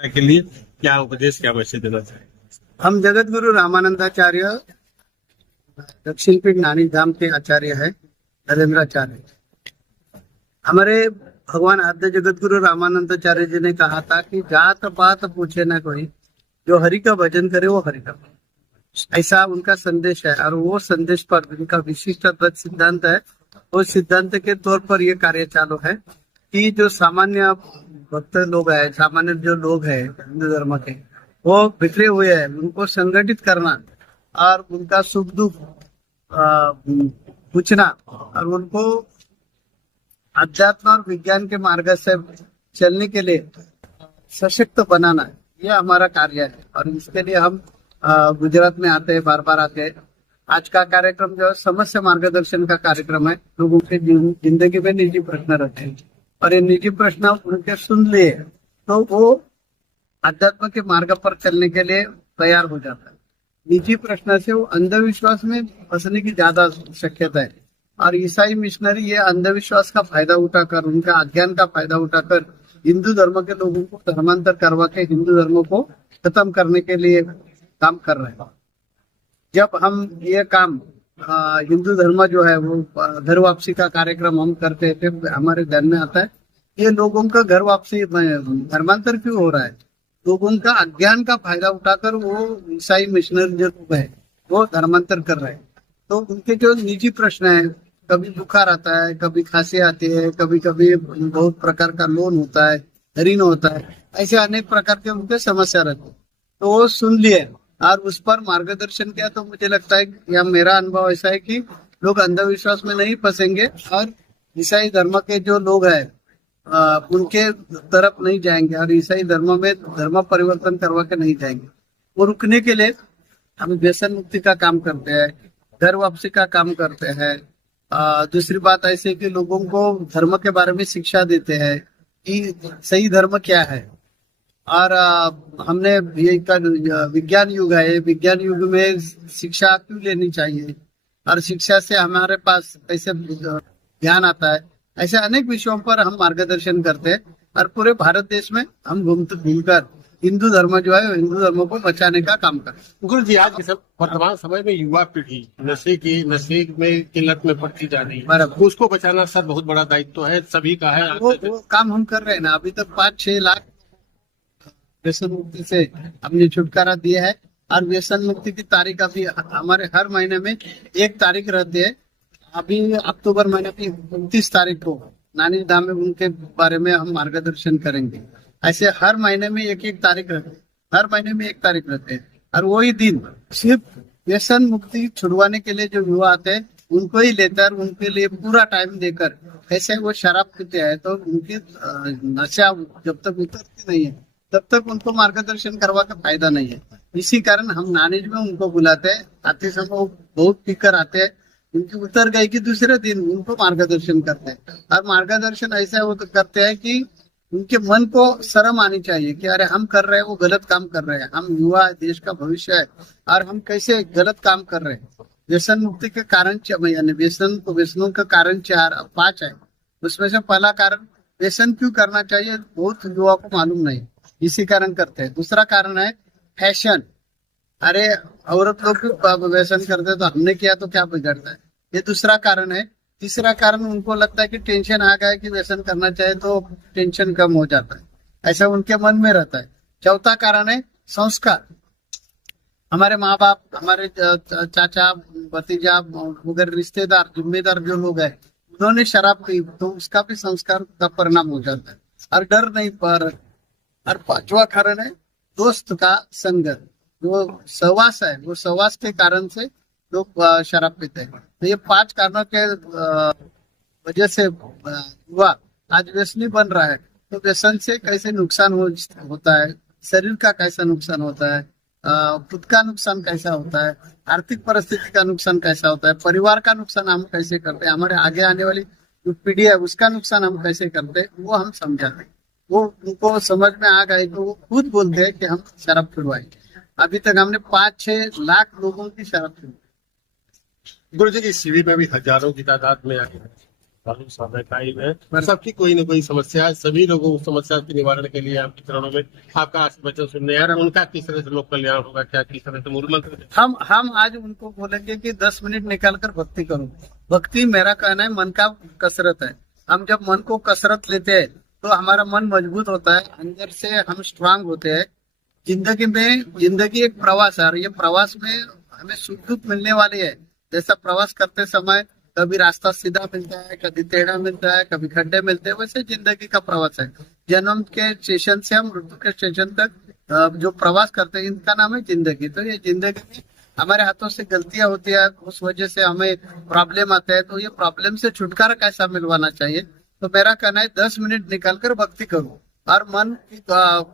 के लिए क्या उपदेश, क्या मैसेज देना चाहिए? हम जगत गुरु रामानंदाचार्य दक्षिण पीठ नानी धाम के आचार्य है नरेंद्राचार्य। हमारे भगवान आद्य जगत गुरु रामानंदाचार्य जी ने कहा था कि जात पात पूछे ना कोई, जो हरि का भजन करे वो हरि का। ऐसा उनका संदेश है और वो संदेश पर उनका विशिष्ट अद्वैत सिद्धांत है। उस सिद्धांत के तौर पर ये कार्य चालू है कि जो सामान्य भक्त लोग है, सामान्य जो लोग है हिंदू धर्म के, वो बिखरे हुए हैं, उनको संगठित करना और उनका सुख दुख पूछना और उनको अध्यात्म और विज्ञान के मार्ग से चलने के लिए सशक्त बनाना, ये हमारा कार्य है। और इसके लिए हम गुजरात में आते हैं, बार बार आते हैं। आज का कार्यक्रम जो है समस्या मार्गदर्शन का कार्यक्रम है। लोगों के जिंदगी में निजी प्रश्न रहते हैं और ये निजी प्रश्न उनके सुन लिए तो वो अध्यात्म के मार्ग पर चलने के लिए तैयार हो जाता है। निजी प्रश्न से वो अंधविश्वास में फंसने की ज्यादा शक्यता है और ईसाई मिशनरी ये अंधविश्वास का फायदा उठाकर, उनका अज्ञान का फायदा उठाकर हिंदू धर्म के लोगों को धर्मांतर करवा के हिंदू धर्म को खत्म करने के लिए काम कर रहे हैं। जब हम ये काम हिंदू धर्म जो है वो घर वापसी का कार्यक्रम हम करते थे, हमारे ध्यान में आता है ये लोगों का घर वापसी धर्मांतर क्यों हो रहा है। लोगों का अज्ञान का फायदा उठाकर वो ईसाई मिशनरी जो लोग है वो धर्मांतर कर रहे हैं। तो उनके जो निजी प्रश्न है, कभी बुखार आता है, कभी खांसी आती है, कभी कभी बहुत प्रकार का लोन होता है, ऋण होता है, ऐसे अनेक प्रकार के उनके समस्या रहते हैं। तो वो सुन लिए और उस पर मार्गदर्शन किया। तो मुझे लगता है या मेरा अनुभव ऐसा है कि लोग अंधविश्वास में नहीं फंसेंगे और ईसाई धर्म के जो लोग हैं उनके तरफ नहीं जाएंगे और ईसाई धर्म में धर्म परिवर्तन करवा के नहीं जाएंगे। वो रुकने के लिए हम व्यसन मुक्ति का काम करते हैं, घर वापसी का काम करते हैं। दूसरी बात ऐसे कि लोगों को धर्म के बारे में शिक्षा देते हैं कि सही धर्म क्या है। और हमने ये विज्ञान युग है, विज्ञान युग में शिक्षा क्यों लेनी चाहिए और शिक्षा से हमारे पास कैसे ज्ञान आता है, ऐसे अनेक विषयों पर हम मार्गदर्शन करते हैं और पूरे भारत देश में हम घूमकर हिंदू धर्म जो है हिंदू धर्म को बचाने का काम करते हैं। गुरु जी, आज के वर्तमान समय में युवा पीढ़ी नशे में की लत में पड़ती जा रही है, उसको बचाना सर बहुत बड़ा दायित्व है, सभी का है। वो काम हम कर रहे हैं ना। अभी तक 5-6 लाख व्यसन मुक्ति से हमने छुटकारा दिया है और व्यसन मुक्ति की तारीख अभी हमारे हर महीने में एक तारीख रहती है। अभी अक्टूबर महीने की 29 तारीख को नानी धाम में उनके बारे में हम मार्गदर्शन करेंगे। ऐसे हर महीने में एक एक तारीख रहती है, हर महीने में एक तारीख रहते हैं और वही दिन सिर्फ व्यसन मुक्ति छुड़वाने के लिए जो युवा आते हैं उनको ही लेते हैं। उनके लिए पूरा टाइम देकर कैसे वो शराब पीते हैं तो उनकी नशा जब तक उतरती नहीं है तब तक उनको मार्गदर्शन करवा का फायदा नहीं है। इसी कारण हम नानीज में उनको बुलाते हैं। आते समय वो बहुत पीकर आते हैं, उनकी उतर गई कि दूसरे दिन उनको मार्गदर्शन करते हैं और मार्गदर्शन ऐसा वो करते हैं कि उनके मन को शर्म आनी चाहिए कि अरे हम कर रहे हैं वो गलत काम कर रहे हैं, हम युवा देश का भविष्य है और हम कैसे गलत काम कर रहे हैं। व्यसन मुक्ति के कारण यानी व्यसनों का कारण 4-5 है। उसमें से पहला कारण व्यसन क्यों करना चाहिए बहुत युवा को मालूम नहीं, इसी कारण करते हैं। दूसरा कारण है फैशन, अरे औरत लोग व्यसन करते तो हमने किया तो क्या बिगड़ता है, ये दूसरा कारण है। तीसरा कारण उनको लगता है कि टेंशन आ गया कि व्यसन करना चाहिए तो टेंशन कम हो जाता है, ऐसा उनके मन में रहता है। चौथा कारण है संस्कार। हमारे माँ बाप, हमारे चाचा भतीजा वगैरह रिश्तेदार जिम्मेदार जो लोग हैं उन्होंने शराब पी तो उसका भी संस्कार का परिणाम हो जाता है और डर नहीं पर। और पांचवा कारण है दोस्त का संगत, जो सहवास है वो सहवास के कारण से लोग शराब पीते हैं। तो ये 5 कारणों के वजह से युवा आज व्यसनी बन रहा है। तो व्यसन से कैसे नुकसान होता है, शरीर का कैसा नुकसान होता है, खुद का नुकसान कैसा होता है, आर्थिक परिस्थिति का नुकसान कैसा होता है, परिवार का नुकसान हम कैसे करते हैं, हमारे आगे आने वाली जो पीढ़ी है उसका नुकसान हम कैसे करते हैं, वो हम समझाते हैं। वो उनको समझ में आ गए तो वो खुद बोलते हैं कि हम शराब छुड़वाएंगे। अभी तक हमने 5-6 लाख लोगों की शराब छुड़वाई। गुरु जी की शिविर में भी हजारों की तादाद में आए। सबकी कोई ना कोई समस्या है, सभी लोगों की समस्या के निवारण के लिए आपके चरणों में आपका वचन सुनने यार उनका किस तरह से लोक कल्याण होगा, क्या किस तरह से मूल मंत्र हम आज उनको बोलेंगे कि 10 मिनट निकाल कर भक्ति करो। भक्ति मेरा कहना है मन का कसरत है। हम जब मन को कसरत लेते हैं तो हमारा मन मजबूत होता है, अंदर से हम स्ट्रांग होते हैं। जिंदगी एक प्रवास है और ये प्रवास में हमें सुख दुख मिलने वाली है। जैसा प्रवास करते समय कभी रास्ता सीधा मिलता है, कभी टेढ़ा मिलता है, कभी खड्डे मिलते हैं, वैसे जिंदगी का प्रवास है। जन्म के स्टेशन से हम मृत्यु के स्टेशन तक जो प्रवास करते हैं इनका नाम है जिंदगी। तो ये जिंदगी में हमारे हाथों से गलतियां होती है, उस वजह से हमें प्रॉब्लम आता है। तो ये प्रॉब्लम से छुटकारा कैसा मिलवाना चाहिए, तो मेरा कहना है 10 मिनट निकाल कर भक्ति करो और मन की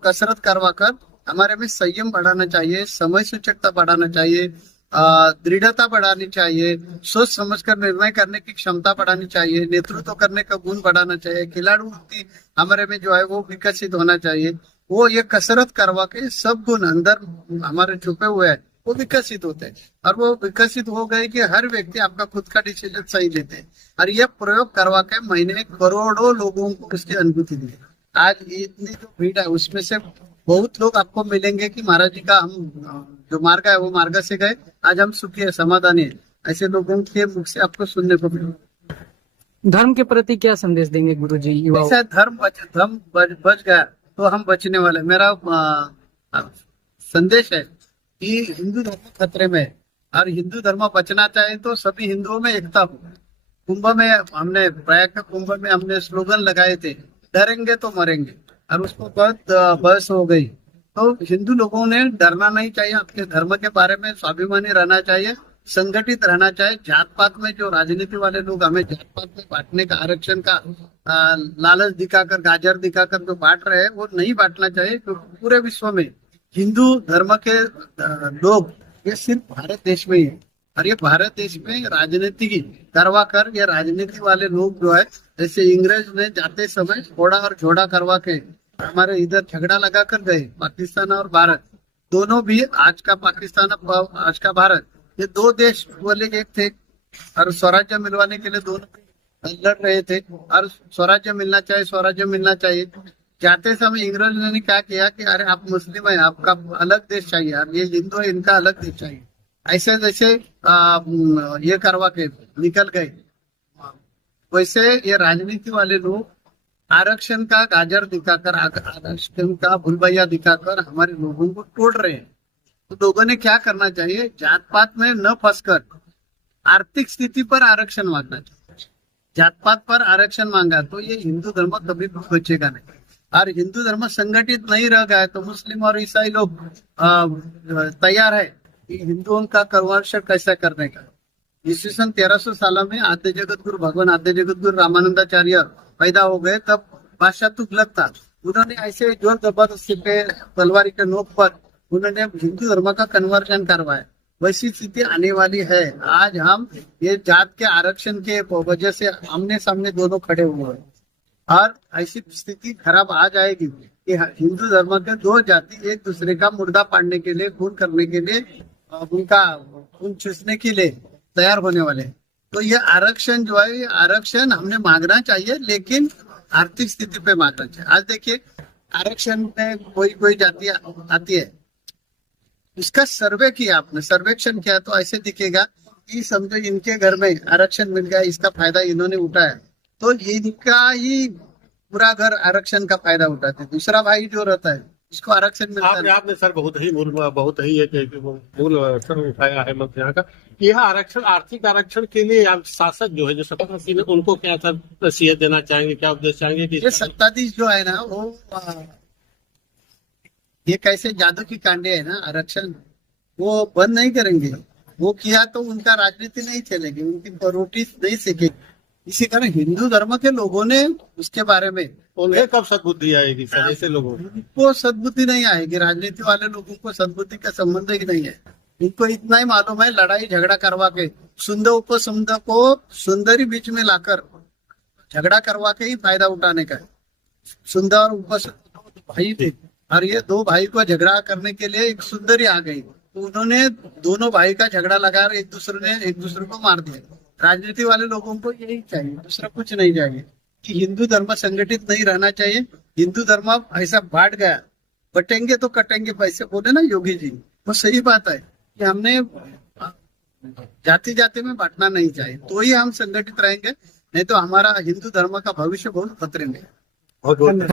कसरत करवा कर हमारे में संयम बढ़ाना चाहिए, समय सूचकता बढ़ाना चाहिए, दृढ़ता बढ़ानी चाहिए, सोच समझकर निर्णय करने की क्षमता बढ़ानी चाहिए, नेतृत्व करने का गुण बढ़ाना चाहिए, खिलाड़ू वृत्ति हमारे में जो है वो विकसित होना चाहिए। वो ये कसरत करवा के सब गुण अंदर हमारे छुपे हुए हैं वो विकसित होते हैं और वो विकसित हो गए कि हर व्यक्ति आपका खुद का डिसीजन सही लेते हैं। और ये प्रयोग करवा के महीने करोड़ों लोगों को उसकी अनुभूति दी। आज इतनी जो भीड़ है उसमें से बहुत लोग आपको मिलेंगे कि महाराज जी का हम जो मार्ग है वो मार्ग से गए, आज हम सुखी है, समाधानी है। ऐसे लोगों के मुख से आपको सुनने को मिलेगा। धर्म के प्रति क्या संदेश देंगे गुरु जी युवाओं? ऐसा धर्म बच गया तो हम बचने वाले। मेरा संदेश है कि हिंदू धर्म खतरे में है और हिंदू धर्म बचना चाहे तो सभी हिंदुओं में एकता हो। कुंभ में हमने प्रयाग के कुंभ में हमने स्लोगन लगाए थे, डरेंगे तो मरेंगे, और उसको बहुत बहस हो गई। तो हिंदू लोगों ने डरना नहीं चाहिए, अपने धर्म के बारे में स्वाभिमानी रहना चाहिए, संगठित रहना चाहिए। जात पात में जो राजनीति वाले लोग हमें जात पात में बांटने का, आरक्षण का लालच दिखाकर, गाजर दिखाकर जो बांट रहे हैं वो नहीं बांटना चाहिए। क्योंकि पूरे विश्व में हिंदू धर्म के लोग ये सिर्फ भारत देश में ही है और ये भारत देश में राजनीति करवा कर ये राजनीति वाले लोग जो है, जैसे इंग्रेज ने जाते समय घोड़ा और झोड़ा करवा के हमारे इधर झगड़ा लगा कर गए। पाकिस्तान और भारत दोनों भी, आज का पाकिस्तान आज का भारत, ये दो देश बोले एक थे और स्वराज्य मिलवाने के लिए दोनों लड़ रहे थे और स्वराज्य मिलना चाहिए, स्वराज्य मिलना चाहिए। जाते समय इंग्रज ने क्या किया कि अरे आप मुस्लिम है, आपका अलग देश चाहिए, और ये हिंदू है, इनका अलग देश चाहिए। ऐसे जैसे ये करवा के निकल गए, वैसे ये राजनीति वाले लोग आरक्षण का गाजर दिखाकर, आरक्षण का भूलभैया दिखाकर हमारे लोगों को तोड़ रहे हैं। तो लोगों ने क्या करना चाहिए, जात पात में न फंसकर आर्थिक स्थिति पर आरक्षण मांगना चाहिए। जात पात पर आरक्षण मांगा तो ये हिंदू धर्म कभी बचेगा नहीं। और हिंदू धर्म संगठित नहीं रह गया तो मुस्लिम और ईसाई लोग तैयार है कि हिंदुओं का कन्वर्शन कैसा करने का। ईस्वीसन 1300 साल में आद्य जगत गुरु भगवान आद्य जगत गुरु रामानंदाचार्य पैदा हो गए, तब बादशाह तुगलक था। उन्होंने ऐसे जोर जबरदस्ती पे तलवारी के नोक पर उन्होंने हिंदू धर्म का कन्वर्जन करवाया। वैसी स्थिति आने वाली है। आज हम ये जात के आरक्षण के वजह से आमने सामने दोनों खड़े हुए हैं और ऐसी स्थिति खराब आ जाएगी कि हिंदू धर्म के दो जाति एक दूसरे का मुर्दा पाड़ने के लिए, खून करने के लिए, उनका खून चूसने के लिए तैयार होने वाले हैं। तो ये आरक्षण जो है, ये आरक्षण हमने मांगना चाहिए, लेकिन आर्थिक स्थिति पे मांगना चाहिए। आज देखिए आरक्षण में कोई जाति आती है, इसका सर्वे किया आपने, सर्वेक्षण किया तो ऐसे दिखेगा कि समझो इनके घर में आरक्षण मिल गया, इसका फायदा इन्होंने उठाया, तो इनका ही पूरा घर आरक्षण का फायदा उठाते। दूसरा भाई जो रहता है उसको आरक्षण मिलता है। आपने सर बहुत ही एक मूल सर उठाया है मंत्र यहाँ का। यह आरक्षण, आर्थिक आरक्षण के लिए आप शासक जो है, जो सत्ताधीश है, उनको क्या सर नसीहत देना चाहेंगे, क्या उपदेश चाहेंगे कि ये सत्ताधीश जो है ना, वो ये कैसे जादू की कांडे है ना, आरक्षण वो बंद नहीं करेंगे। वो किया तो उनका राजनीति नहीं चलेगी, उनकी रोटी नहीं सीखेगी। इसी कारण हिंदू धर्म के लोगों ने उसके बारे में, उन्हें कब सद्बुद्धि आएगी सर? ऐसे लोगों को सद्बुद्धि नहीं आएगी। राजनीति वाले लोगों को सद्बुद्धि का संबंध ही नहीं है। इनको इतना ही मालूम है लड़ाई झगड़ा करवा के, सुंदर उपसुंदर को सुंदरी बीच में लाकर झगड़ा करवा के ही फायदा उठाने का। सुंदर और उपसुंदर भाई थे और ये दो भाई को झगड़ा करने के लिए एक सुंदरी आ गई, तो उन्होंने दोनों भाई का झगड़ा लगा एक दूसरे को मार दिया। राजनीति वाले लोगों को यही चाहिए, दूसरा कुछ नहीं चाहिए कि हिंदू धर्म संगठित नहीं रहना चाहिए। हिंदू धर्म ऐसा बांट गया, बटेंगे तो कटेंगे पैसे, बोले ना योगी जी, वो सही बात है कि हमने जाति जाति में बांटना नहीं चाहिए, तो ही हम संगठित रहेंगे, नहीं तो हमारा हिंदू धर्म का भविष्य बहुत खतरे में है। बहुत बहुत